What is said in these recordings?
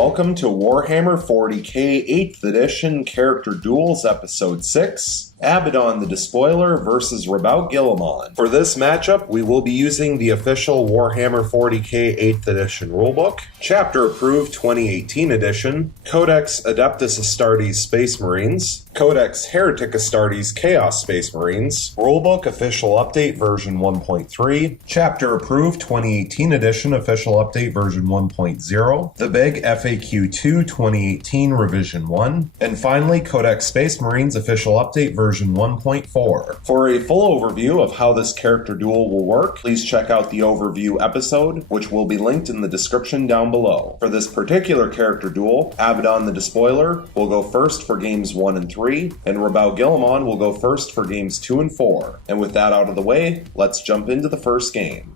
welcome to Warhammer 40k 8th edition Character Duels Episode 6, Abaddon the Despoiler vs. Roboute Guilliman. For this matchup, we will be using the official Warhammer 40k 8th edition rulebook, Chapter Approved 2018 edition, Codex Adeptus Astartes Space Marines, Codex Heretic Astartes Chaos Space Marines, Rulebook Official Update version 1.3, Chapter Approved 2018 edition Official Update version 1.0, the Big FAQ 2 2018 revision 1, and finally Codex Space Marines Official Update version 1.4. For a full overview of how this character duel will work, please check out the overview episode, which will be linked in the description down below. For this particular character duel, Abaddon the Despoiler will go first for games 1 and 3, and Roboute Guilliman will go first for games 2 and 4. And with that out of the way, let's jump into the first game.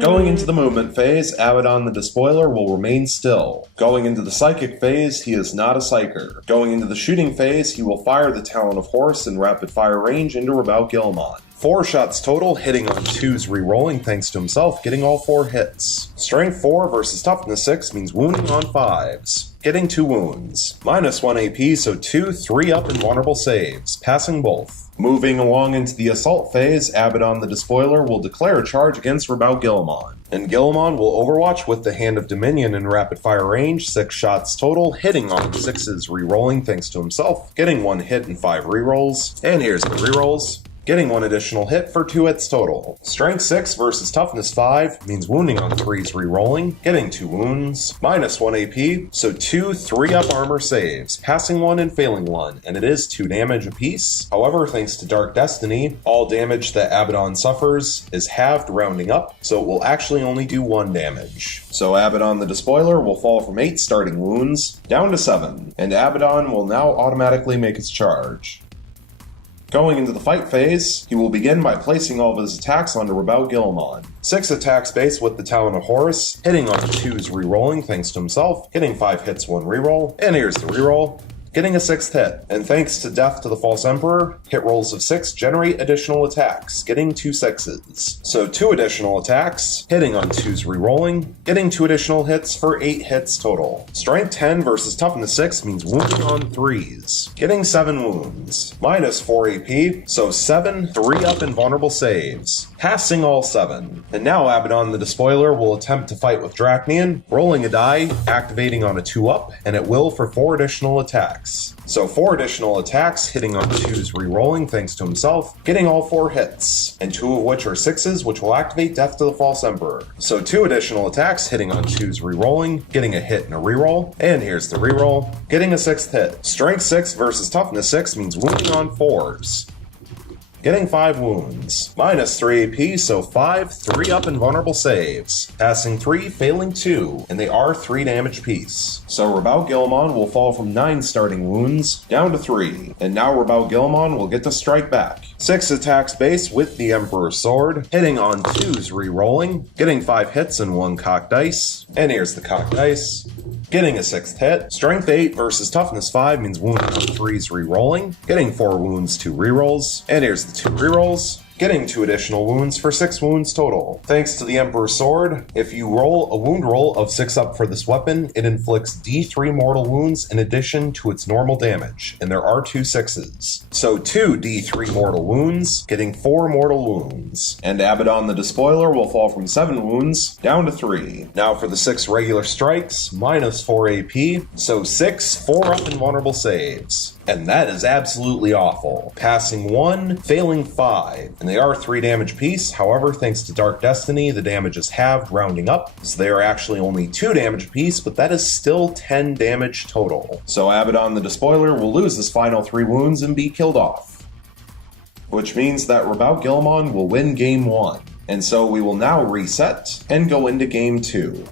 Going into the movement phase, Abaddon the Despoiler will remain still. Going into the psychic phase, he is not a psyker. Going into the shooting phase, he will fire the Talon of Horus in rapid fire range into Roboute Guilliman. 4 shots total, hitting on 2s re-rolling thanks to himself getting all 4 hits. Strength 4 versus Toughness 6 means wounding on 5s. Getting 2 wounds. -1 AP, so 2 3-up invulnerable saves, passing both. Moving along into the assault phase, Abaddon the Despoiler will declare a charge against Roboute Guilliman. And Guilliman will overwatch with the Hand of Dominion in rapid fire range, 6 shots total, hitting on 6s re-rolling thanks to himself, getting 1 hit and 5 re-rolls. And here's the re-rolls. Getting 1 additional hit for 2 hits total. Strength 6 versus Toughness 5 means wounding on 3s re-rolling, getting 2 wounds. -1 AP, so 2 3-up armor saves, passing 1 and failing 1, and it is 2 damage apiece. However, thanks to Dark Destiny, all damage that Abaddon suffers is halved rounding up, so it will actually only do 1 damage. So Abaddon the Despoiler will fall from 8 starting wounds down to 7, and Abaddon will now automatically make its charge. Going into the fight phase, he will begin by placing all of his attacks onto Roboute Guilliman. 6 attacks base with the Talon of Horus, hitting on 2s re-rolling thanks to himself, getting 5 hits 1 re-roll, and here's the re-roll. Getting a 6th hit, and thanks to Death to the False Emperor, hit rolls of 6 generate additional attacks, getting 2 6s. So 2 additional attacks, hitting on 2s re-rolling, getting 2 additional hits for 8 hits total. Strength 10 versus Toughness 6 means wounding on 3s, getting 7 wounds. -4 AP, so 7 3-up invulnerable saves, passing all 7. And now Abaddon the Despoiler will attempt to fight with Dracnian, rolling a die, activating on a 2-up, and it will for 4 additional attacks. So 4 additional attacks, hitting on 2s re-rolling thanks to himself, getting all 4 hits, and 2 of which are 6s, which will activate Death to the False Emperor. So 2 additional attacks, hitting on 2s re-rolling, getting a hit and a re-roll, and here's the re-roll, getting a 6th hit. Strength 6 versus Toughness 6 means wounding on 4s. Getting 5 wounds. -3 AP, so 5 3-up invulnerable saves. Passing 3, failing 2, and they are 3 damage apiece. So Roboute Guilliman will fall from 9 starting wounds down to 3, and now Roboute Guilliman will get to strike back. 6 attacks base with the Emperor's Sword, hitting on 2s re-rolling, getting 5 hits and 1 cocked dice, and here's the cocked dice. Getting a 6th hit. Strength 8 versus Toughness 5 means wounding on 3s re-rolling, getting 4 wounds 2 re-rolls, and here's the 2 re-rolls. Getting 2 additional wounds for 6 wounds total. Thanks to the Emperor's Sword, if you roll a wound roll of 6 up for this weapon, it inflicts D3 mortal wounds in addition to its normal damage, and there are 2 6s. So 2 D3 mortal wounds, getting 4 mortal wounds. And Abaddon the Despoiler will fall from 7 wounds down to 3. Now for the 6 regular strikes, -4 AP, so 6 4-up invulnerable saves. And that is absolutely awful. Passing 1, failing 5. And they are 3 damage apiece, however, thanks to Dark Destiny, the damage is halved, rounding up, so they are actually only 2 damage apiece, but that is still 10 damage total. So Abaddon the Despoiler will lose his final 3 wounds and be killed off. Which means that Roboute Guilliman will win Game 1. And so we will now reset and go into Game 2.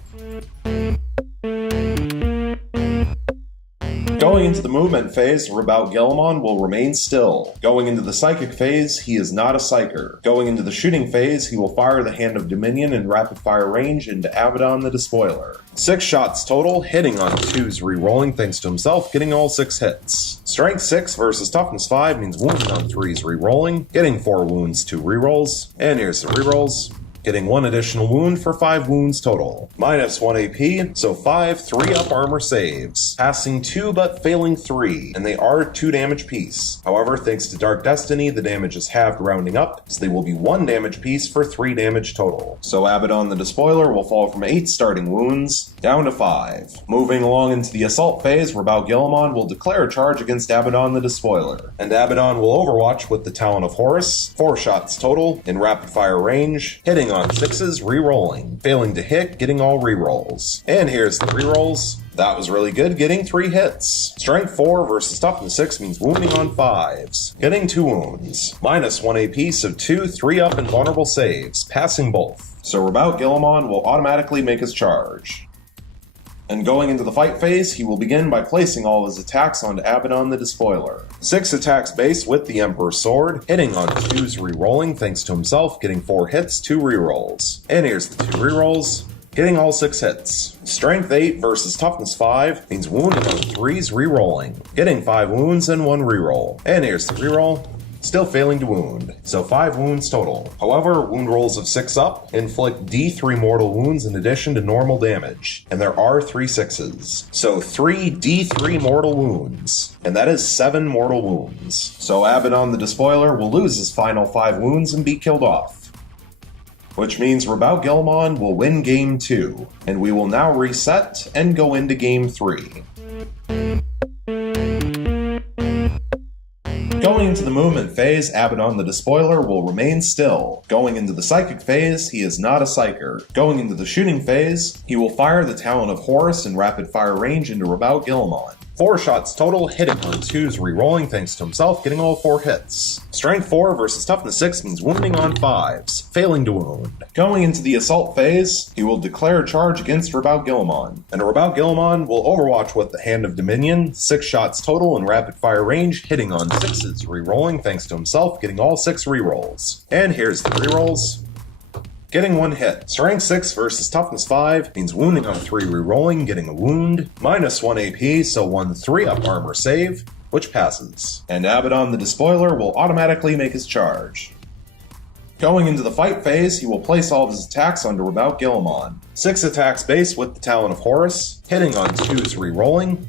Going into the movement phase, Roboute Guilliman will remain still. Going into the psychic phase, he is not a psyker. Going into the shooting phase, he will fire the Hand of Dominion in rapid fire range into Abaddon the Despoiler. 6 shots total, hitting on 2s re-rolling thanks to himself, getting all 6 hits. Strength 6 versus Toughness 5 means wounding on 3s re-rolling, getting 4 wounds 2 re-rolls, and here's the re-rolls. getting 1 additional wound for 5 wounds total. Minus 1 AP, so 5 3-up armor saves, passing 2 but failing 3, and they are 2 damage piece. However, thanks to Dark Destiny, the damage is halved rounding up, so they will be 1 damage piece for 3 damage total. So Abaddon the Despoiler will fall from 8 starting wounds down to 5. Moving along into the assault phase, Roboute Guilliman will declare a charge against Abaddon the Despoiler, and Abaddon will overwatch with the Talon of Horus, 4 shots total, in rapid fire range, hitting on 6s, re-rolling, failing to hit, getting all re-rolls. And here's the re-rolls. That was really good, getting 3 hits. Strength 4 versus Toughness 6 means wounding on 5s, getting 2 wounds. Minus 1 AP, so 2 3-up and vulnerable saves, passing both. So Roboute Guilliman will automatically make his charge. And going into the fight phase, he will begin by placing all his attacks onto Abaddon the Despoiler. 6 attacks base with the Emperor's Sword, hitting on 2s re-rolling thanks to himself, getting 4 hits, 2 re-rolls. And here's the 2 re-rolls, getting all 6 hits. Strength 8 versus Toughness 5 means wounding on 3s re-rolling, getting 5 wounds and 1 re-roll. And here's the re-roll, still failing to wound, so 5 wounds total. However, wound rolls of 6 up inflict D3 mortal wounds in addition to normal damage, and there are 3 6s. So 3 D3 mortal wounds, and that is 7 mortal wounds. So Abaddon the Despoiler will lose his final 5 wounds and be killed off, which means Roboute Guilliman will win Game 2, and we will now reset and go into Game 3. Going into the movement phase, Abaddon the Despoiler will remain still. Going into the psychic phase, he is not a psyker. Going into the shooting phase, he will fire the Talon of Horus in rapid fire range into Roboute Guilliman. 4 shots total, hitting on 2s, re-rolling thanks to himself, getting all 4 hits. Strength 4 versus Toughness 6 means wounding on 5s, failing to wound. Going into the assault phase, he will declare a charge against Roboute Guilliman, and Roboute Guilliman will overwatch with the Hand of Dominion, 6 shots total in rapid fire range, hitting on 6s, re-rolling thanks to himself, getting all 6 re-rolls. And here's the re-rolls, getting 1 hit. Strength 6 versus Toughness 5 means wounding on 3 re-rolling, getting a wound. Minus 1 AP, so 1 3-up armor save, which passes. And Abaddon the Despoiler will automatically make his charge. Going into the fight phase, he will place all of his attacks onto Roboute Guilliman. 6 attacks base with the Talon of Horus, hitting on 2s re-rolling,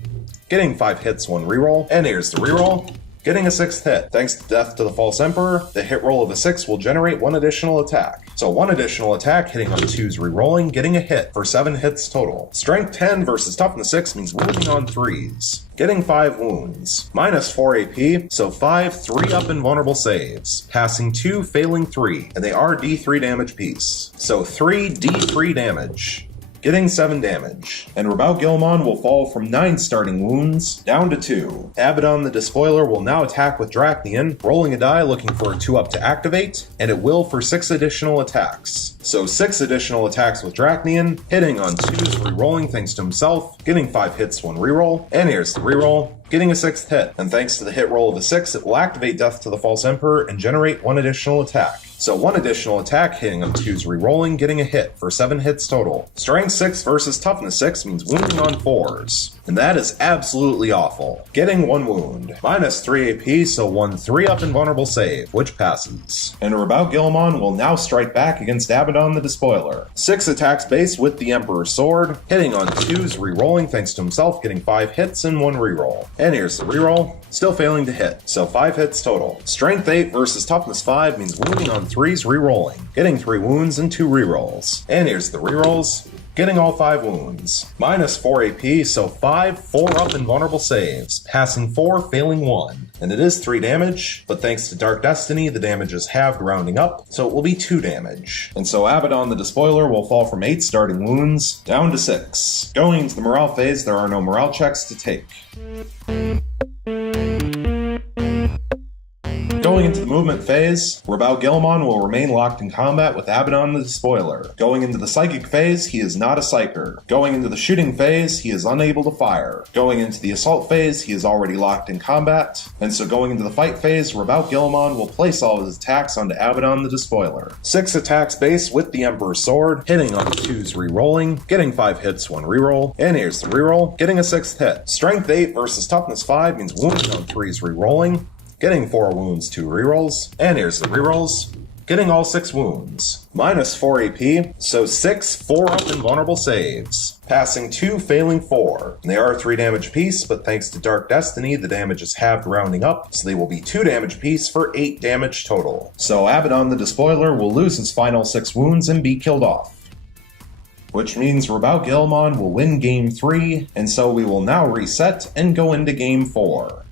getting 5 hits, 1 re-roll. And here's the re-roll, getting a 6th hit. Thanks to Death to the False Emperor, the hit roll of a 6 will generate 1 additional attack. So 1 additional attack hitting on 2s re-rolling, getting a hit for 7 hits total. Strength 10 versus Toughness 6 means wounding on 3s, getting 5 wounds. Minus 4 AP, so 5 3-up and vulnerable saves, passing 2, failing 3, and they are D3 damage piece. So 3 D3 damage, getting 7 damage. And Roboute Guilliman will fall from 9 starting wounds down to 2. Abaddon the Despoiler will now attack with Dracnian, rolling a die looking for a 2-up to activate, and it will for 6 additional attacks. So 6 additional attacks with Dracnian, hitting on 2s, re-rolling thanks to himself, getting 5 hits, 1 re-roll. And here's the re-roll, getting a 6th hit. And thanks to the hit roll of a 6, it will activate Death to the False Emperor and generate 1 additional attack. So 1 additional attack hitting on 2s re-rolling, getting a hit for 7 hits total. Strength 6 versus Toughness 6 means wounding on 4s, and that is absolutely awful. Getting 1 wound. Minus 3 AP, so 1 3-up and vulnerable save, which passes. And Roboute Guilliman will now strike back against Abaddon the Despoiler. 6 attacks base with the Emperor's Sword, hitting on 2s re-rolling thanks to himself, getting 5 hits and 1 re-roll. And here's the re-roll, still failing to hit, so 5 hits total. Strength 8 versus Toughness 5 means wounding on 3s re-rolling, getting 3 wounds and 2 re-rolls. And here's the re-rolls, getting all 5 wounds. Minus 4 AP, so 5 4-up and vulnerable saves, passing 4, failing 1. And it is 3 damage, but thanks to Dark Destiny, the damage is halved rounding up, so it will be 2 damage. And so Abaddon the Despoiler will fall from 8 starting wounds down to 6. Going into the morale phase, there are no morale checks to take. Going into the movement phase, Roboute Guilliman will remain locked in combat with Abaddon the Despoiler. Going into the psychic phase, he is not a psyker. Going into the shooting phase, he is unable to fire. Going into the assault phase, he is already locked in combat. And so going into the fight phase, Roboute Guilliman will place all of his attacks onto Abaddon the Despoiler. 6 attacks base with the Emperor's Sword, hitting on 2s re-rolling, getting 5 hits, 1 re-roll. And here's the re-roll, getting a 6th hit. Strength 8 versus Toughness 5 means wounding on 3s re-rolling, getting 4 wounds, 2 rerolls. And here's the rerolls, getting all 6 wounds. Minus 4 AP, so 6 4-up invulnerable saves. Passing 2, failing 4. And they are 3 damage apiece, but thanks to Dark Destiny, the damage is halved rounding up, so they will be 2 damage apiece for 8 damage total. So Abaddon the Despoiler will lose his final 6 wounds and be killed off. Which means Roboute Guilliman will win Game 3, and so we will now reset and go into Game 4.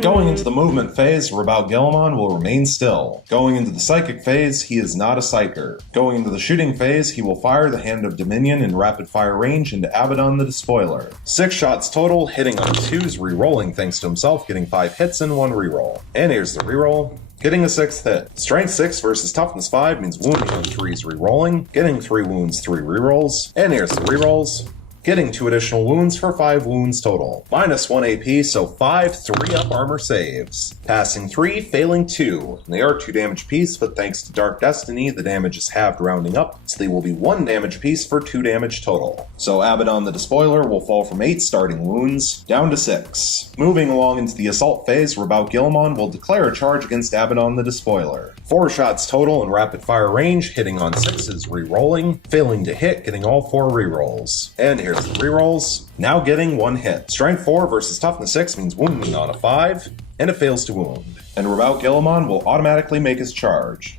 Going into the movement phase, Roboute Guilliman will remain still. Going into the psychic phase, he is not a psyker. Going into the shooting phase, he will fire the Hand of Dominion in rapid fire range into Abaddon the Despoiler. 6 shots total, hitting on 2s, re-rolling thanks to himself, getting 5 hits and 1 reroll. And here's the reroll. Getting a 6th hit. Strength 6 versus Toughness 5 means wounding on 3s re-rolling, getting 3 wounds, 3 rerolls. And here's the rerolls. Getting 2 additional wounds for 5 wounds total. Minus 1 AP, so 5 3-up armor saves. Passing 3, failing 2. And they are 2 damage apiece, but thanks to Dark Destiny, the damage is halved rounding up, so they will be 1 damage apiece for 2 damage total. So Abaddon the Despoiler will fall from 8 starting wounds down to 6. Moving along into the assault phase, Roboute Guilliman will declare a charge against Abaddon the Despoiler. 4 shots total in rapid fire range, hitting on 6s, re-rolling, failing to hit, getting all 4 rerolls. And here's the rerolls. Now getting 1 hit. Strength 4 versus Toughness 6 means wounding on a 5, and it fails to wound. And Roboute Guilliman will automatically make his charge.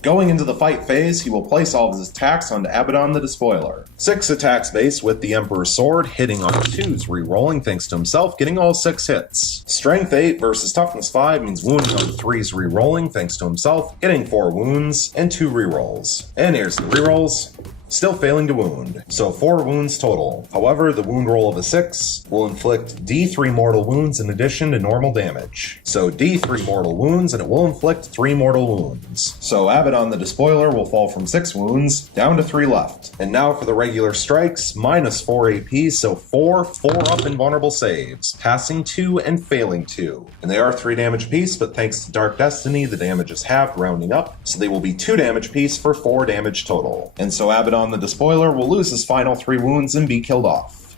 Going into the fight phase, he will place all of his attacks onto Abaddon the Despoiler. 6 attacks base with the Emperor's Sword, hitting on 2s, re-rolling thanks to himself, getting all 6 hits. Strength 8 versus Toughness 5 means wounding on 3s, re-rolling thanks to himself, getting 4 wounds and 2 rerolls. And here's the rerolls. Still failing to wound, so 4 wounds total. However, the wound roll of a 6 will inflict D3 mortal wounds in addition to normal damage. So D3 mortal wounds, and it will inflict 3 mortal wounds. So Abaddon the Despoiler will fall from 6 wounds down to 3 left. And now for the regular strikes, minus 4 AP, so 4 4-up invulnerable saves, passing 2 and failing 2. And they are 3 damage apiece, but thanks to Dark Destiny, the damage is halved rounding up, so they will be 2 damage apiece for 4 damage total. And so Abaddon the Despoiler will lose his final 3 wounds and be killed off.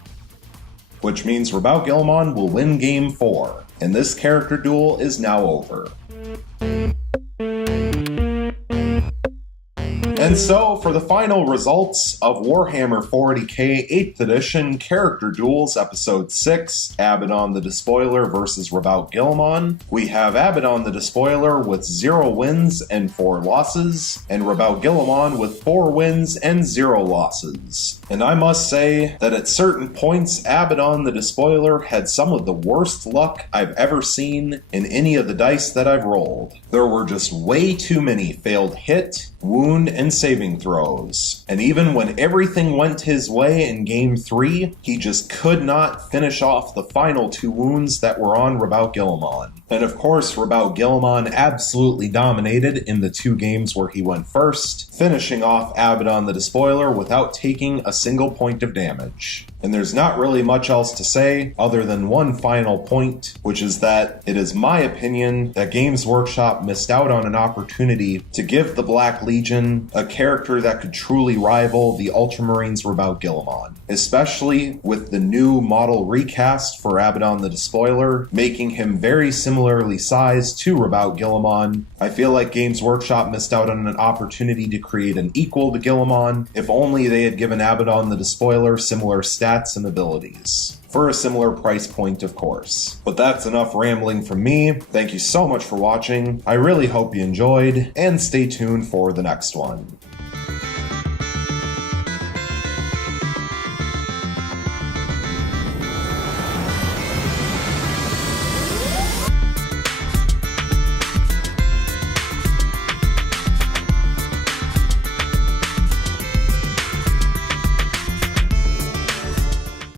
Which means Roboute Guilliman will win Game 4, and this character duel is now over. And so, for the final results of Warhammer 40k 8th edition Character Duels Episode 6, Abaddon the Despoiler vs. Roboute Guilliman, we have Abaddon the Despoiler with 0 wins and 4 losses, and Roboute Guilliman with 4 wins and 0 losses. And I must say that at certain points, Abaddon the Despoiler had some of the worst luck I've ever seen in any of the dice that I've rolled. There were just way too many failed hit, wound, and saving throws. And even when everything went his way in Game 3, he just could not finish off the final 2 wounds that were on Roboute Guilliman. And of course, Roboute Guilliman absolutely dominated in the 2 games where he went first, finishing off Abaddon the Despoiler without taking a single point of damage. And there's not really much else to say other than one final point, which is that it is my opinion that Games Workshop missed out on an opportunity to give the Black Legion a character that could truly rival the Ultramarines Roboute Guilliman, especially with the new model recast for Abaddon the Despoiler, making him very similarly sized to Roboute Guilliman. I feel like Games Workshop missed out on an opportunity to create an equal to Guilliman, if only they had given Abaddon the Despoiler similar stats and abilities. For a similar price point, of course. But that's enough rambling from me. Thank you so much for watching. I really hope you enjoyed, and stay tuned for the next one.